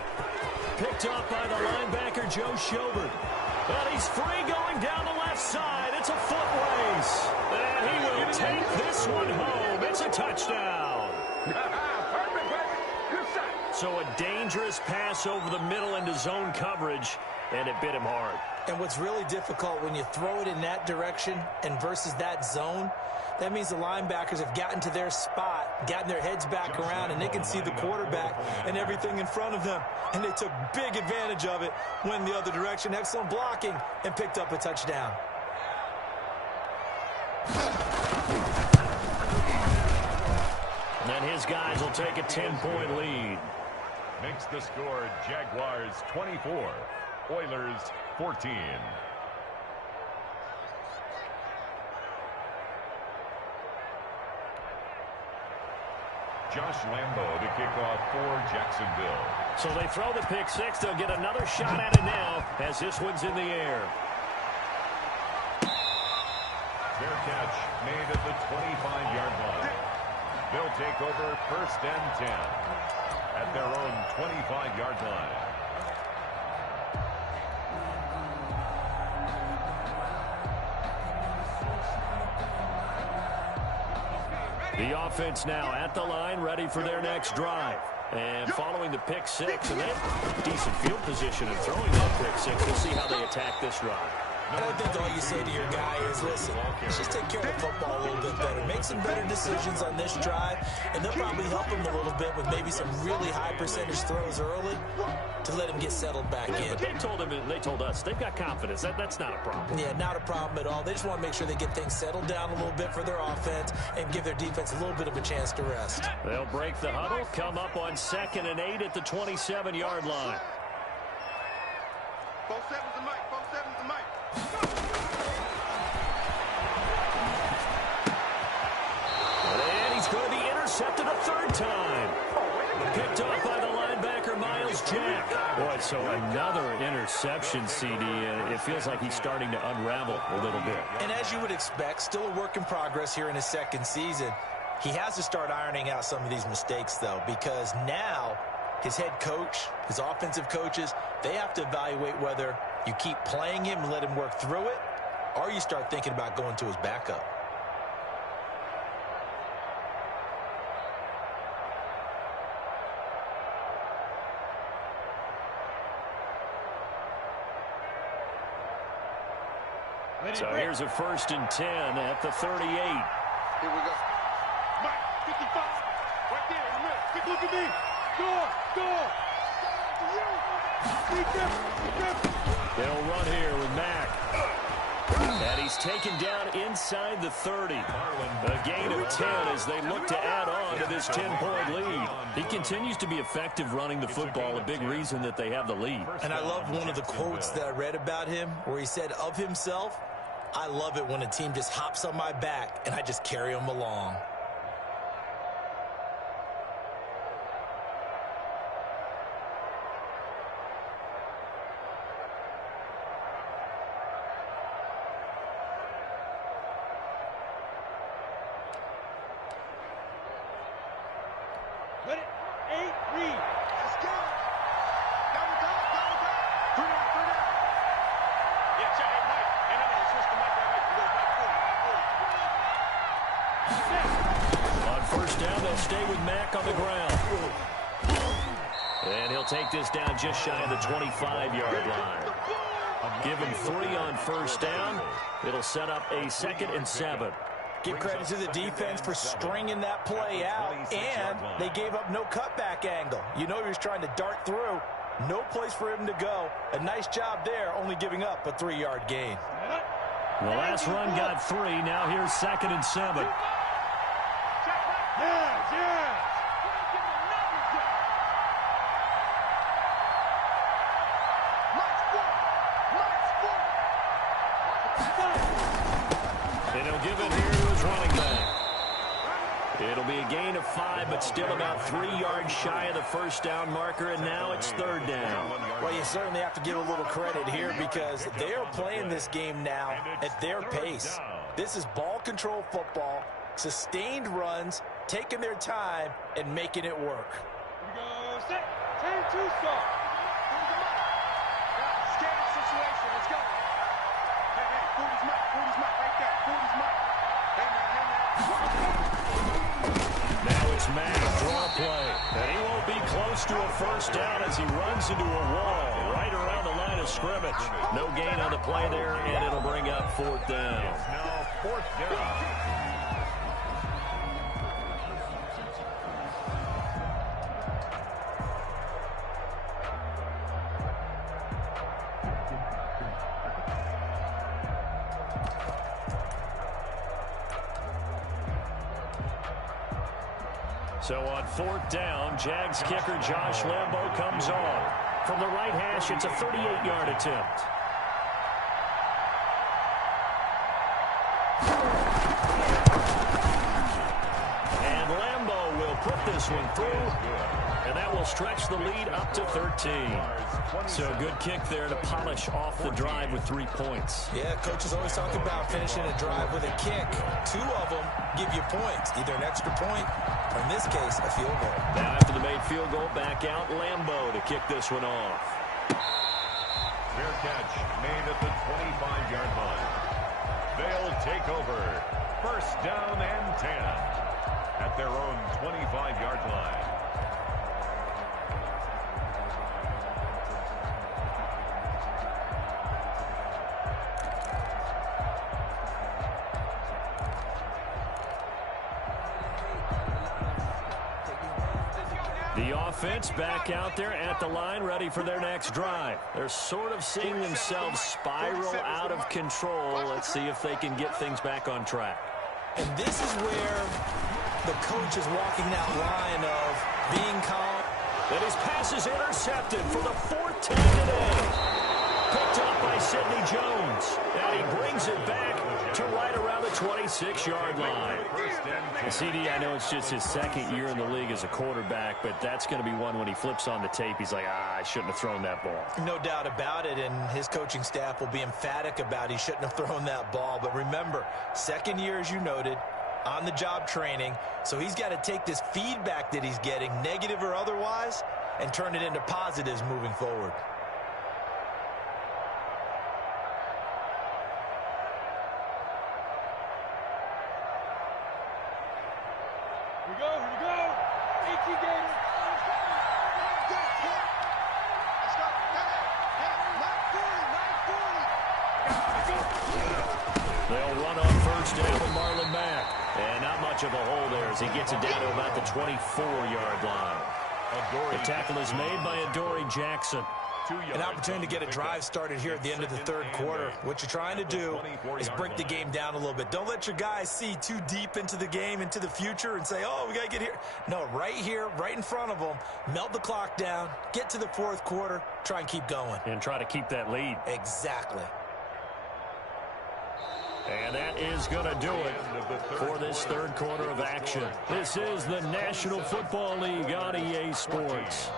Picked up by the linebacker, Joe Schobert. But he's free going down the left side. It's a foot race. And he will take this one home. It's a touchdown. So a dangerous pass over the middle into zone coverage, and it bit him hard. And what's really difficult when you throw it in that direction and versus that zone, that means the linebackers have gotten to their spot, gotten their heads back around, and they can see the quarterback and everything in front of them. And they took big advantage of it, went the other direction, excellent blocking, and picked up a touchdown. And his guys will take a 10-point lead. Makes the score Jaguars 24, Oilers 14. Josh Lambo to kick off for Jacksonville. So they throw the pick six. They'll get another shot at it now as this one's in the air. Fair catch made at the 25-yard line. They'll take over first and 10 at their own 25-yard line. The offense now at the line, ready for their next drive. And following the pick six, and they have decent field position and throwing that pick six. We'll see how they attack this drive. I don't think all you say to your guy is, listen, let's just take care of the football a little bit better. Make some better decisions on this drive, and they'll probably help him a little bit with maybe some really high percentage throws early to let him get settled back in. But they told us they've got confidence. That's not a problem. Yeah, not a problem at all. They just want to make sure they get things settled down a little bit for their offense and give their defense a little bit of a chance to rest. They'll break the huddle, come up on 2nd and 8 at the 27-yard line. 4-7's the mic. 4-7's the mic. And he's going to be intercepted a third time. Picked off by the linebacker, Miles Jack. Boy, so another interception, CD, and it feels like he's starting to unravel a little bit. And as you would expect, still a work in progress here in his second season. He has to start ironing out some of these mistakes, though, because now his head coach, his offensive coaches, they have to evaluate whether you keep playing him and let him work through it, or you start thinking about going to his backup. So here's a 1st and 10 at the 38. Here we go. Mike, 55. Right there in the middle. Take a look at me. Score. They'll run here with Mack. And he's taken down inside the 30. A gain of 10 as they look to add on to this 10-point lead. He continues to be effective running the football, a big reason that they have the lead. And I love one of the quotes that I read about him where he said of himself, "I love it when a team just hops on my back and I just carry them along." Ready? 8, read. Let's go. Double down. Three down. Yeah, check. Hey, Mike. Hey, no, switch the mic right. You go back 40. On first down, they'll stay with Mack on the ground. And he'll take this down just shy of the 25-yard line. Given 3 on first down, it'll set up a 2nd and 7. Give credit to the defense for stringing that play out, and they gave up no cutback angle. You know he was trying to dart through. No place for him to go. A nice job there, only giving up a 3-yard gain. The last run got 3. Now here's 2nd and 7. Yeah. And he'll give it here to his running back. It'll be a gain of 5, but still about 3 yards shy of the first down marker, and now it's third down. Well, you certainly have to give a little credit here because they are playing this game now at their pace. This is ball control football, sustained runs, taking their time, and making it work. Here we go, set, 10-2 start. Scared situation, let's go. Hey, Booty's Mike, right there, Booty's Mike. Hey, man. Now it's Matt, draw play. And he won't be close to a first down as he runs into a wall right around the line of scrimmage. No gain on the play there, and it'll bring up fourth down. Now fourth down. So on fourth down, Jags kicker Josh Lambo comes on. From the right hash, it's a 38-yard attempt. And Lambo will put this one through, and that will stretch the lead up to 13. So a good kick there to polish off the drive with 3 points. Yeah, coaches always talk about finishing a drive with a kick. 2 of them give you points, either an extra point or, in this case, a field goal. Now after the made field goal, back out Lambo to kick this one off. Fair catch made at the 25-yard line. They'll take over. First down and 10 at their own 25-yard line. The offense back out there at the line, ready for their next drive. They're sort of seeing themselves spiral out of control. Let's see if they can get things back on track. And this is where the coach is walking that line of being calm. And his pass is intercepted for the 4th time today. Picked up by Sidney Jones. And he brings it back to right around the 26-yard line. CD, I know it's just his second year in the league as a quarterback, but that's going to be one when he flips on the tape. He's like, I shouldn't have thrown that ball. No doubt about it, and his coaching staff will be emphatic about he shouldn't have thrown that ball. But remember, second year, as you noted, on-the-job training, so he's got to take this feedback that he's getting, negative or otherwise, and turn it into positives moving forward. Here we go. 18 Gators. Let's go. They'll run on first down with Marlon Mack. And not much of a hole there as he gets it down to about the 24-yard line. The tackle is made by Adoree Jackson. An opportunity to get a drive started here at the end of the third quarter. What you're trying to do is break the game down a little bit. Don't let your guys see too deep into the game, into the future, and say, oh, we got to get here. No, right here, right in front of them, melt the clock down, get to the fourth quarter, try and keep going. And try to keep that lead. Exactly. And that is going to do it for this third quarter of action. This is the National Football League on EA Sports.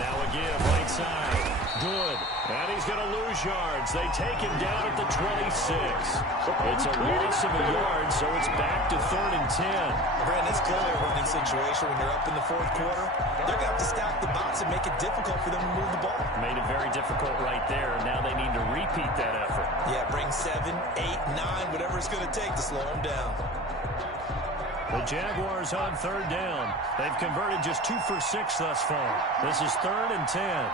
Now a give right side. Good. And he's going to lose yards. They take him down at the 26. It's a loss of a yard, so it's back to 3rd and 10. Brandon, it's clearly a running situation when you're up in the 4th quarter. They're going to have to stack the box and make it difficult for them to move the ball. Made it very difficult right there. Now they need to repeat that effort. Yeah, bring 7, 8, 9, whatever it's going to take to slow them down. The Jaguars on 3rd down. They've converted just 2 for 6 thus far. This is 3rd and 10.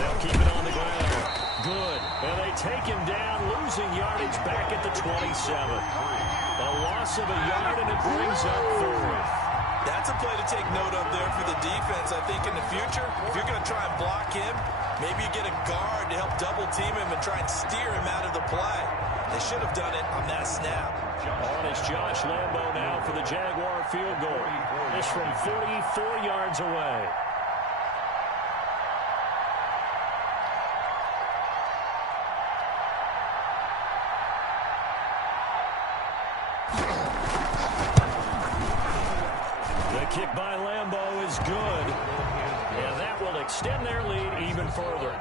They'll keep it on the ground. Good. And they take him down, losing yardage back at the 27. A loss of a yard, and it brings up 4th. That's a play to take note of there for the defense. I think in the future, if you're going to try and block him, maybe you get a guard to help double team him and try and steer him out of the play. They should have done it on that snap. On is Josh Lambo now for the Jaguar field goal. This from 44 yards away. Kick by Lambo is good, and that will extend their lead even further.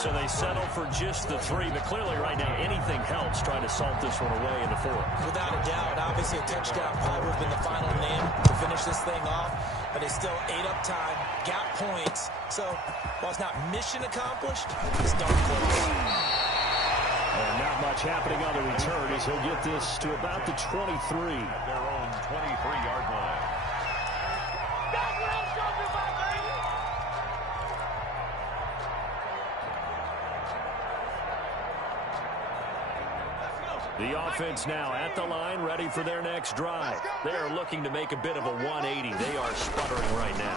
So they settle for just the 3, but clearly right now anything helps trying to salt this one away in the 4th. Without a doubt, obviously a touchdown probably would have been the final name to finish this thing off, but they still ate up time, got points. So while it's not mission accomplished, it's darn close. And not much happening on the return as he'll get this to about the 23. At their own 23-yard line. The offense now at the line, ready for their next drive. They are looking to make a bit of a 180. They are sputtering right now.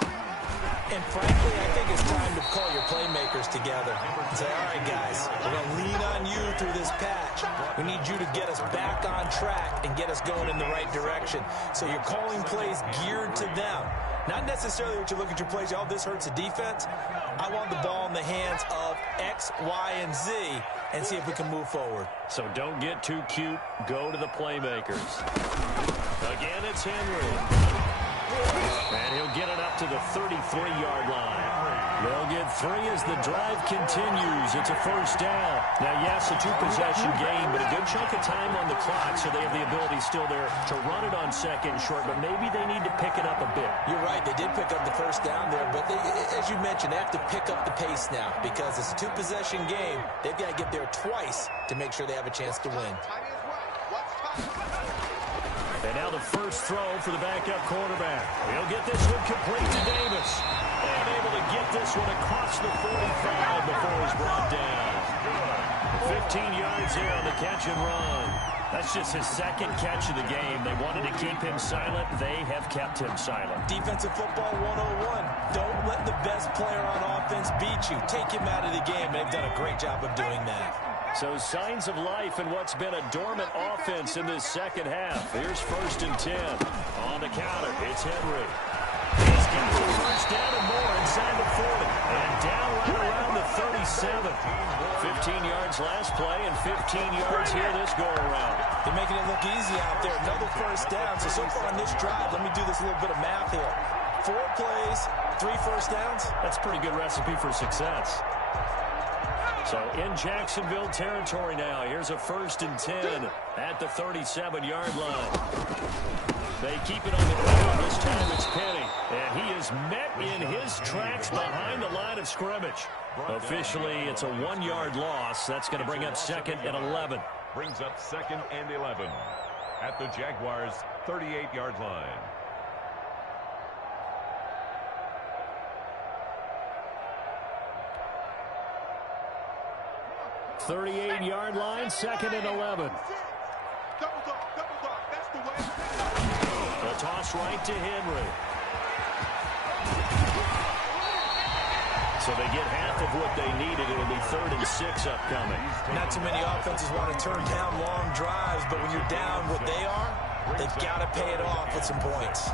And frankly, I think it's time to call your playmakers together and say, all right, guys, we're going to lean on you through this patch. We need you to get us back on track and get us going in the right direction. So you're calling plays geared to them. Not necessarily what you look at your plays, oh, this hurts the defense. I want the ball in the hands of X, Y, and Z and see if we can move forward. So don't get too cute. Go to the playmakers. Again, it's Henry. And he'll get it up to the 33-yard line. They'll get 3 as the drive continues. It's a 1st down. Now, yes, a 2-possession game, but a good chunk of time on the clock, so they have the ability still there to run it on 2nd and short, but maybe they need to pick it up a bit. You're right. They did pick up the 1st down there, but they, as you mentioned, they have to pick up the pace now because it's a 2-possession game. They've got to get there twice to make sure they have a chance to win. And now the first throw for the backup quarterback. He'll get this one complete to Davis. And able to get this one across the 45 before he's brought down. 15 yards there on the catch and run. That's just his 2nd catch of the game. They wanted to keep him silent. They have kept him silent. Defensive football 101. Don't let the best player on offense beat you. Take him out of the game. They've done a great job of doing that. So signs of life in what's been a dormant offense in this 2nd half. Here's 1st and 10. On the counter, it's Henry. He's got the 1st down and more inside the 40. And down right around the 37. 15 yards last play and 15 yards here this go-around. They're making it look easy out there. Another 1st down. So far on this drive, let me do this little bit of math here. 4 plays, 3 1st downs. That's a pretty good recipe for success. So in Jacksonville territory now. Here's a 1st and 10 at the 37-yard line. They keep it on the ground. This time it's Penny. And he is met in his tracks behind the line of scrimmage. Officially, it's a 1-yard loss. That's going to bring up 2nd and 11. Brings up 2nd and 11 at the Jaguars' 38-yard line. 38-yard line, 2nd and 11. Double dog. That's the way. The toss right to Henry. So they get half of what they needed. It'll be 3rd and 6 upcoming. Not too many offenses want to turn down long drives, but when you're down what they are, they've got to pay it off with some points.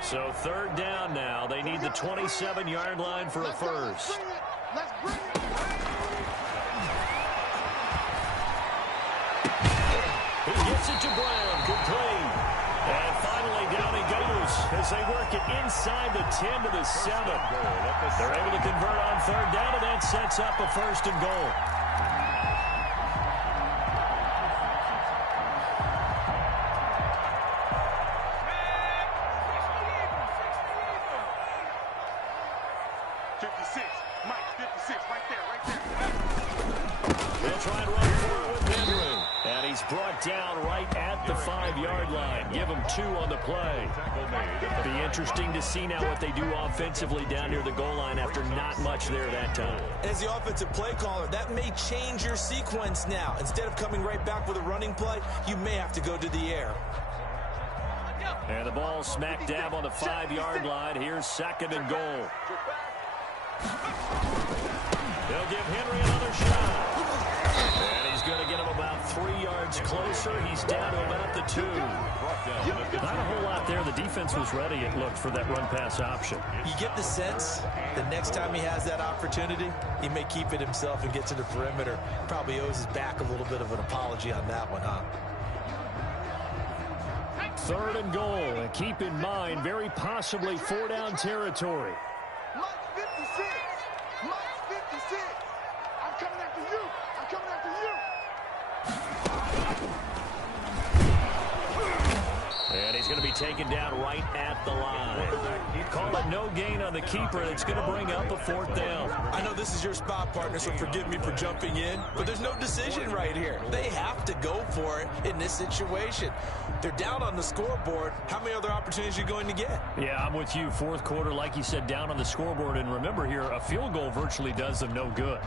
So 3rd down now. They need the 27-yard line for a first. Let's bring it. He gets it to Brown. Complete. And finally down he goes as they work it inside the 10 to the 7. They're able to convert on 3rd down, and that sets up a 1st and goal. Down right at the 5-yard line. Give them 2 on the play. Be interesting to see now what they do offensively down near the goal line after not much there that time. As the offensive play caller, that may change your sequence now. Instead of coming right back with a running play, you may have to go to the air. And the ball smack dab on the 5-yard line. Here's 2nd and goal. They'll give Henry another shot. And he's going to get him about 3 yards closer. He's down to about the 2. Not a whole lot there. The defense was ready, it looked, for that run-pass option. You get the sense the next time he has that opportunity, he may keep it himself and get to the perimeter. Probably owes his back a little bit of an apology on that one, huh? 3rd and goal. And keep in mind, very possibly 4-down territory. Mike 56. Mike 56. I'm coming after you. I'm coming after you. And he's going to be taken down right at the line. Call it no gain on the keeper. It's going to bring up a 4th down. I know this is your spot, partner, so forgive me for jumping in, but there's no decision right here. They have to go for it in this situation. They're down on the scoreboard. How many other opportunities are you going to get? Yeah, I'm with you. 4th quarter, like you said, down on the scoreboard. And remember here, a field goal virtually does them no good.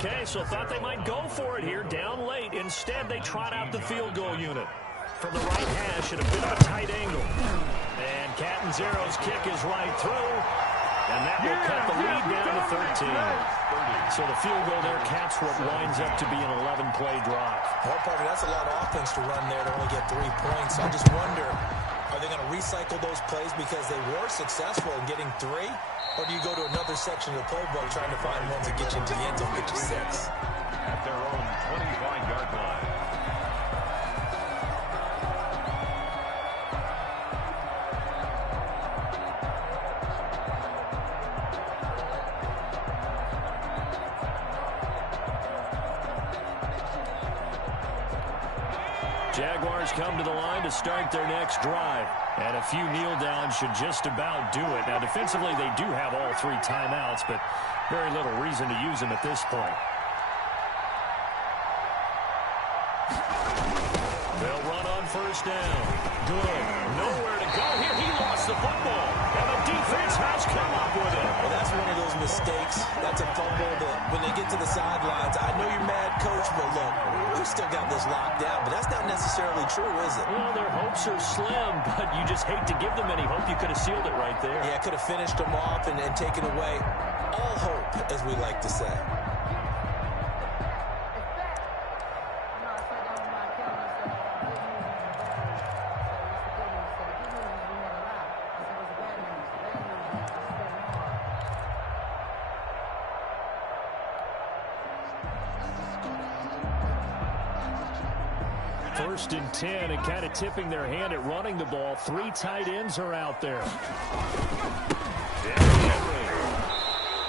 Okay, so thought they might go for it here, down late. Instead, they trot out the field goal unit. From the right hash at a bit of a tight angle. And Catanzaro's kick is right through. And that will cut the lead down to 13. So the field goal there caps what winds up to be an 11-play drive. Well, partner, that's a lot of offense to run there to only get 3 points. I just wonder, are they going to recycle those plays because they were successful in getting 3? Or do you go to another section of the playbook trying to find ones that get you into the end zone, get you 6? At their own 25-yard line. Jaguars come to the line to start their next drive. And a few kneel downs should just about do it. Now, defensively, they do have all 3 timeouts, but very little reason to use them at this point. They'll run on first down. Good. Nowhere to go here. He lost the football. And the defense has come up with it. Well, that's one of those mistakes. That's a fumble that when they get to the sidelines, I know you're mad, coach, but look, we still got this locked down. But that's not necessarily true, is it? Well, their hopes are slim, but you just hate to give them any hope. You could have sealed it right there. Yeah, could have finished them off and taken away all hope, as we like to say. First and 10, and kind of tipping their hand at running the ball. 3 tight ends are out there.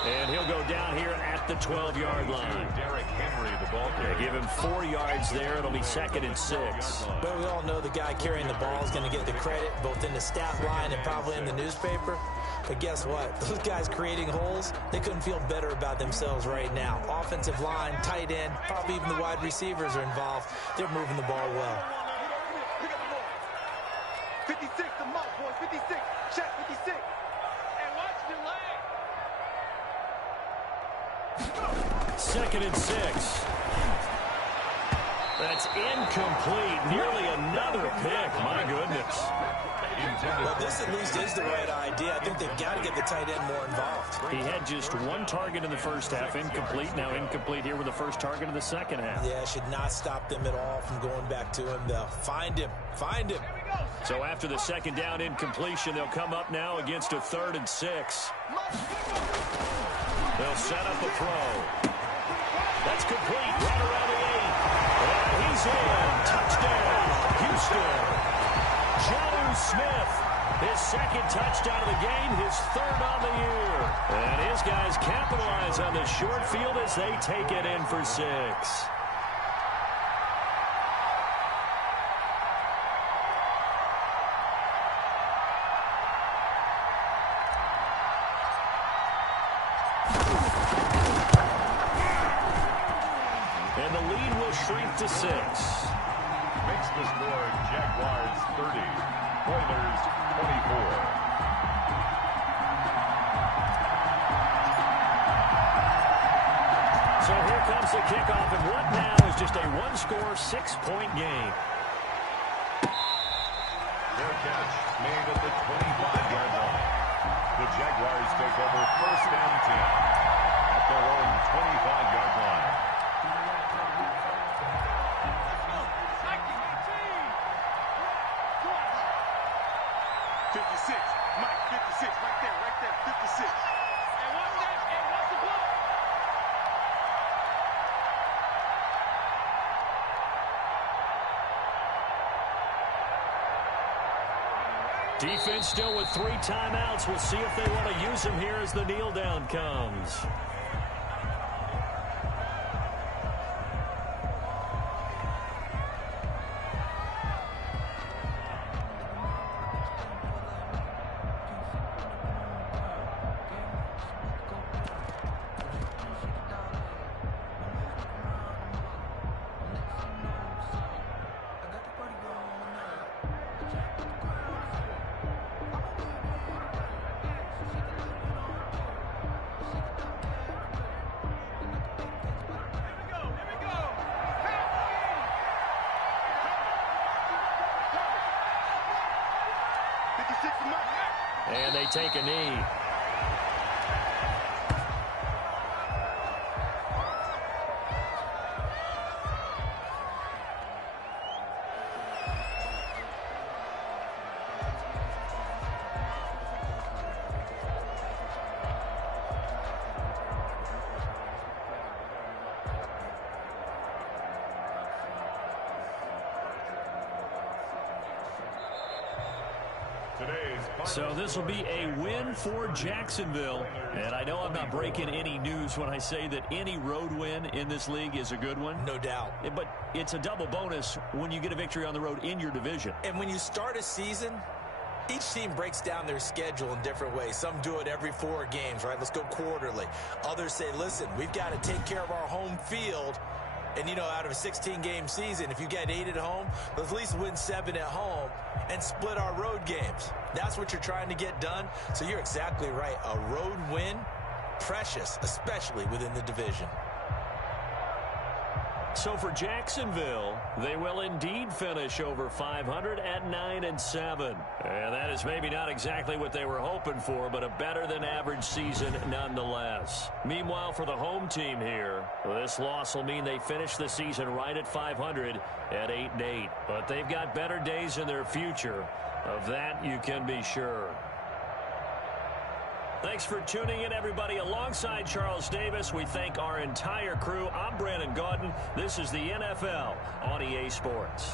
And he'll go down here at the 12-yard line. Derrick Henry, the ball carrier. They give him 4 yards there. It'll be 2nd and 6. But we all know the guy carrying the ball is going to get the credit, both in the stat line and probably in the newspaper. But guess what? Those guys creating holes, they couldn't feel better about themselves right now. Offensive line, tight end, probably even the wide receivers are involved. They're moving the ball well. 56 to Mark, boys. 56. Check 56. And watch the leg. 2nd and 6. That's incomplete. Nearly another pick. My goodness. Well, this at least is the right idea. I think they've got to get the tight end more involved. He had just 1 target in the first half. Incomplete. Now incomplete here with the first target of the second half. Yeah, should not stop them at all from going back to him, though. Find him. Find him. So after the second down incompletion, they'll come up now against a 3rd and 6. They'll set up a throw. That's complete. Right around the 8. And he's in. Touchdown, Houston. Jonnu Smith, his 2nd touchdown of the game, his 3rd on the year. And his guys capitalize on the short field as they take it in for 6. And the lead will shrink to 6. Makes the score Jaguars 30, Oilers 24. So here comes the kickoff, and what now is just a 1-score, 6-point game. Their catch made at the 25-yard line. The Jaguars take over 1st and 10 at their own 25-yard line. 56. Mike, 56. Right there. 56. And watch that. And watch the block. Defense still with 3 timeouts. We'll see if they want to use them here as the kneel down comes. And they take a knee. So this will be a win for Jacksonville. And I know I'm not breaking any news when I say that any road win in this league is a good one. No doubt. But it's a double bonus when you get a victory on the road in your division. And when you start a season, each team breaks down their schedule in different ways. Some do it every 4 games, right? Let's go quarterly. Others say, listen, we've got to take care of our home field And, you know, out of a 16-game season, if you get 8 at home, let's at least win 7 at home and split our road games. That's what you're trying to get done. So you're exactly right. A road win, precious, especially within the division. So for Jacksonville, they will indeed finish over 500 at 9-7. And that is maybe not exactly what they were hoping for, but a better than average season nonetheless. Meanwhile, for the home team here, this loss will mean they finish the season right at 500 at 8-8. But they've got better days in their future. Of that, you can be sure. Thanks for tuning in, everybody. Alongside Charles Davis, we thank our entire crew. I'm Brandon Gaudin. This is the NFL on EA Sports.